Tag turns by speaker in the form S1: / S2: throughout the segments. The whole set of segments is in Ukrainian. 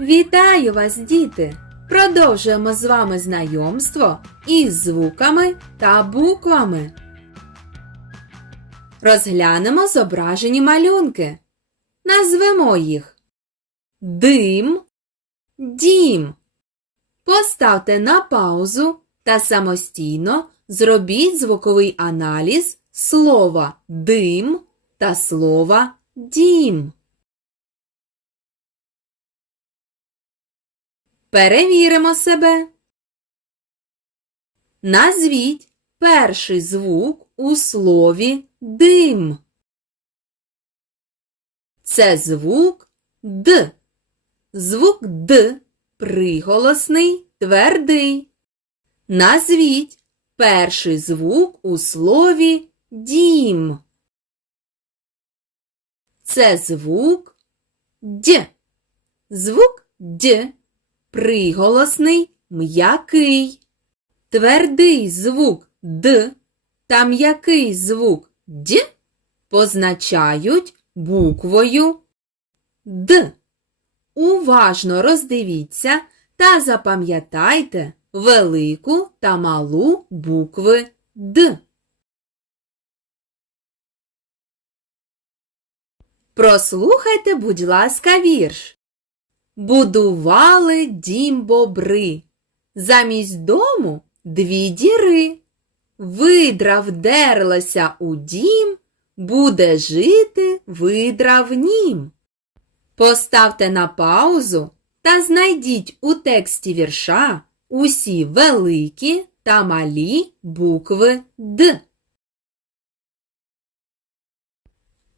S1: Вітаю вас, діти! Продовжуємо з вами знайомство із звуками та буквами. Розглянемо зображені малюнки. Назвемо їх Дим, Дім. Поставте на паузу та самостійно зробіть звуковий аналіз слова дим та слова дім. Перевіримо себе. Назвіть перший звук у слові дим. Це звук Д. Звук Д приголосний, твердий. Назвіть перший звук у слові дім. Це звук Д. Звук Д приголосний, м'який. Твердий звук Д та м'який звук Д позначають буквою Д. Уважно роздивіться та запам'ятайте велику та малу букви Д. Прослухайте, будь ласка, вірш. Будували дім бобри. Замість дому дві діри. Видра вдерлася у дім, буде жити видра в нім. Поставте на паузу та знайдіть у тексті вірша усі великі та малі букви Д.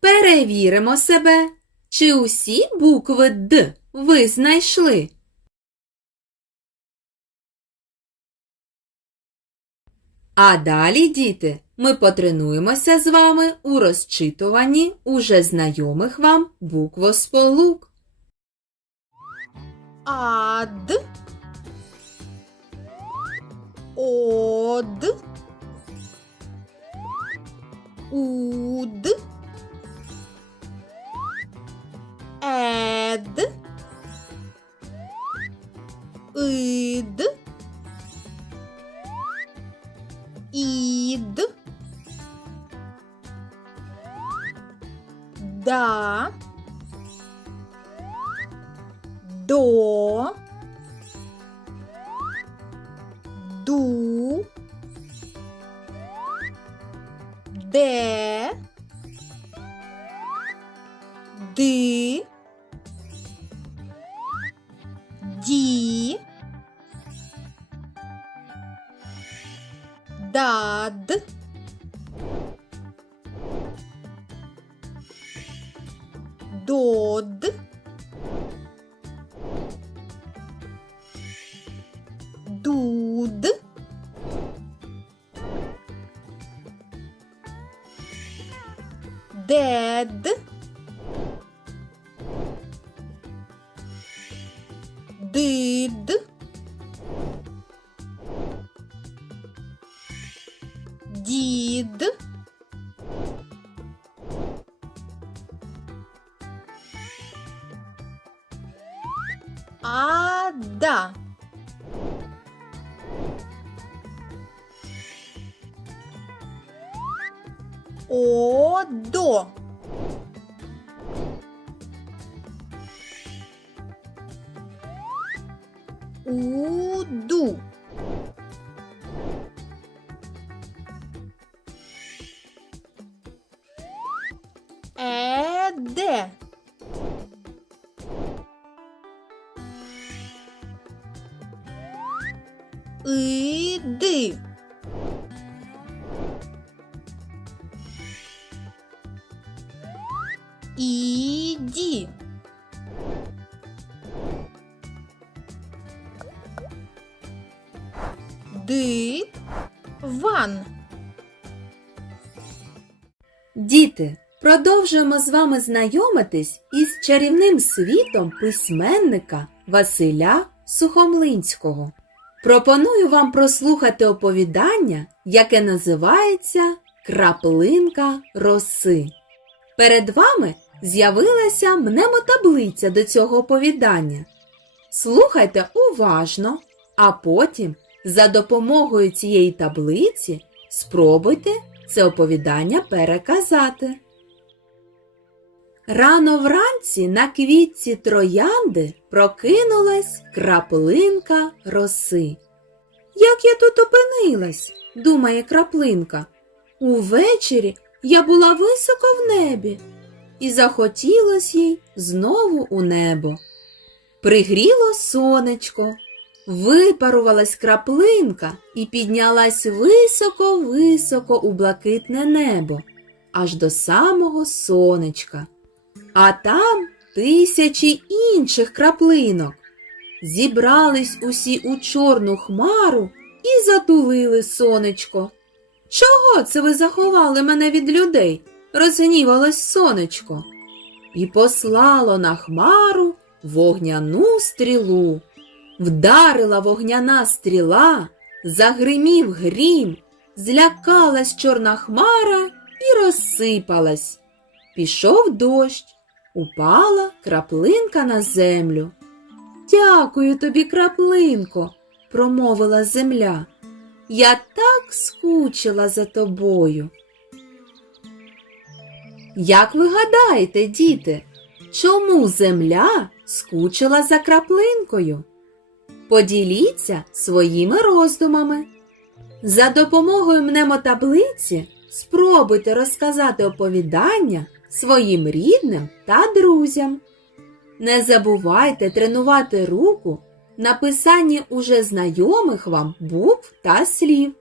S1: Перевіримо себе, чи усі букви Д ви знайшли. А далі, діти, ми потренуємося з вами у розчитуванні уже знайомих вам буквосполук.
S2: Ад. Од. Уд. Ід. Да. До. Ду. Де. Ди. Ді. dad. Dod dude dead. Ada. Odo. Udu. É de. Иди. Иди. Ди. Ван.
S1: Діти, продовжуємо з вами знайомитись із чарівним світом письменника Василя Сухомлинського. Пропоную вам прослухати оповідання, яке називається Краплинка роси. Перед вами з'явилася мнемотаблиця до цього оповідання. Слухайте уважно, а потім за допомогою цієї таблиці спробуйте це оповідання переказати. Рано вранці на квітці троянди прокинулась краплинка роси. Як я тут опинилась, думає краплинка. Увечері я була високо в небі, і захотілось їй знову у небо. Пригріло сонечко, випарувалась краплинка і піднялась високо-високо у блакитне небо, аж до самого сонечка. А там тисячі інших краплинок. Зібрались усі у чорну хмару і затулили сонечко. Чого це ви заховали мене від людей? розгнівалось сонечко. І послало на хмару вогняну стрілу. Вдарила вогняна стріла, загримів грім, злякалась чорна хмара і розсипалась. Пішов дощ, упала краплинка на землю. Дякую тобі, краплинко, промовила земля. Я так скучила за тобою. Як ви гадаєте, діти, чому земля скучила за краплинкою? Поділіться своїми роздумами. За допомогою мнемотаблиці спробуйте розказати оповідання своїм рідним та друзям. Не забувайте тренувати руку на писанні уже знайомих вам букв та слів.